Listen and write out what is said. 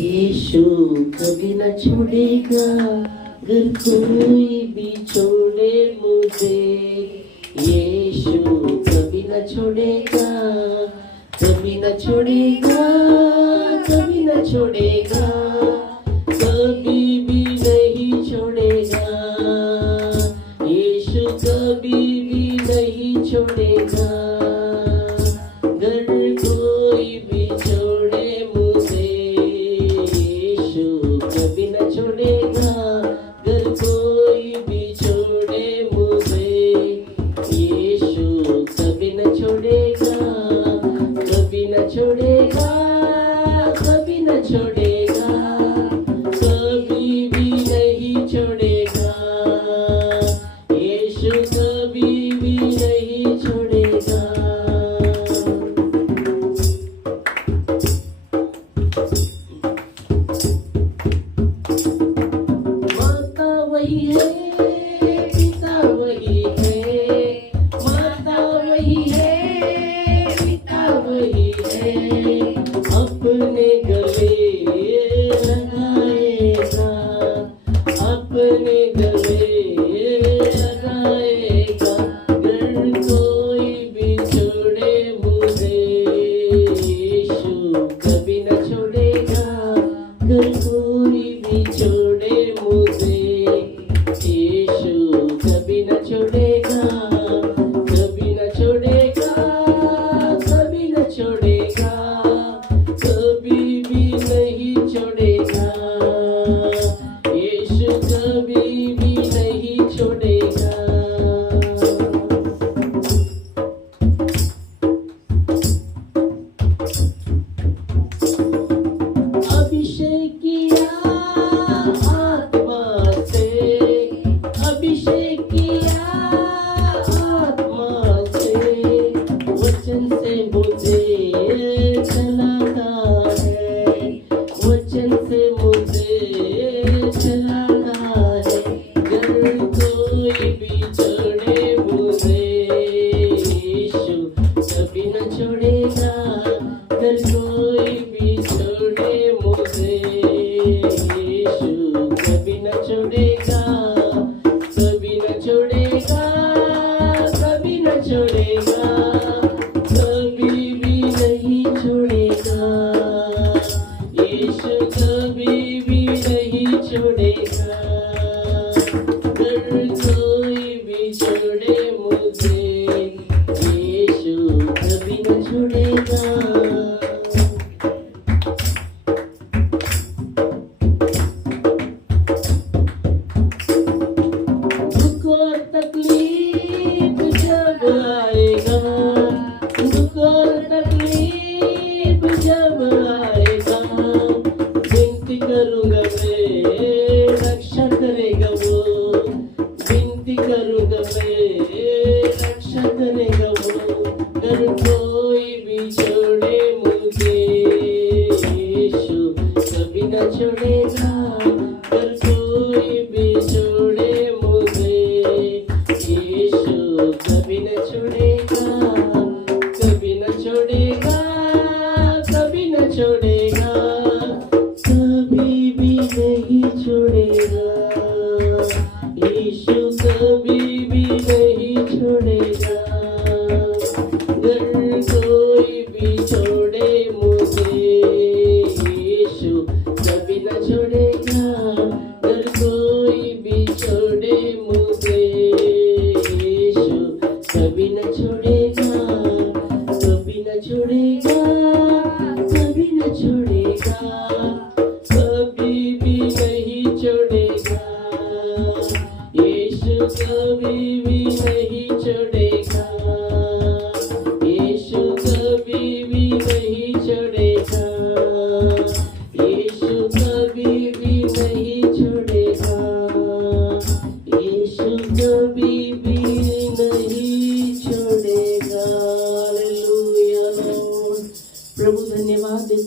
यीशु कभी न छोड़ेगा, अगर कोई भी छोड़े मुझे। यीशु कभी न छोड़ेगा, कभी न छोड़ेगा, कभी न छोड़ेगा, कभी भी नहीं छोड़ेगा। यीशु कभी भी नहीं छोड़ेगा, अगर कोई भी छोड़े मुझे। यीशु कभी न छोड़ेगा, अगर कोई भी छोड़े मुझे। यीशु कभी न छोड़ेगा, कभी न छोड़ेगा, कभी न छोड़ेगा, कभी भी नहीं छोड़ेगा। यीशु कभी भी नहीं छोड़ेगा। माता वही है, पिता वही है, माता वही है, पिता वही है, अपने गले लगाएगा, अपने गले लगाएगा, अगर कोई भी छोड़े मुझे। यीशु कभी न छोड़ेगा, अगर कोई भी छोड़े मुझे। यीशु कभी न छोड़ेगा, कभी न छोड़ेगा, कभी न छोड़ेगा, कभी भी नहीं छोड़ेगा। यीशु कभी भी नहीं छोड़ेगा। अभिषेक किया आत्मा से, अभिषेक किया आत्मा से, वचन से मुझे चलाता है, वचन से मुझे चलाता है, अगर कोई भी छोड़े मुझे। यीशु कभी न छोड़ेगा, अगर कोई भी छोड़े मुझे। यीशु कभी न छोड़ेगा, कभी न छोड़ेगा, कभी न छोड़ेगा, कभी भी नहीं छोड़ेगा। यीशु कभी भी नहीं छोड़ेगा, अगर कोई भी छोड़े मुझे। यीशु कभी न छोड़ेगा। दुख और तकलीफ जब आएगा, दुख और तकलीफ जब आएगा, विनती करूंगा मैं, रक्षा करेगा वो, विनती करूंगा मैं, रक्षा करेगा वो, अगर कोई भी छोड़े मुझे। यीशु कभी न छोड़ेगा, अगर कोई भी छोड़े मुझे। यीशु कभी न छोड़ेगा, कभी न छोड़ेगा, कभी न छोड़ेगा, कभी भी नहीं छोड़ेगा। यीशु कभी भी नहीं छोड़ेगा, अगर कोई भी छोड़े मुझे। यीशु कभी न छोड़ेगा, अगर कोई भी छोड़े मुझे। यीशु कभी न छोड़ेगा, कभी न छोड़ेगा, कभी न छोड़ेगा, कभी भी नहीं छोड़ेगा। यीशु कभी भी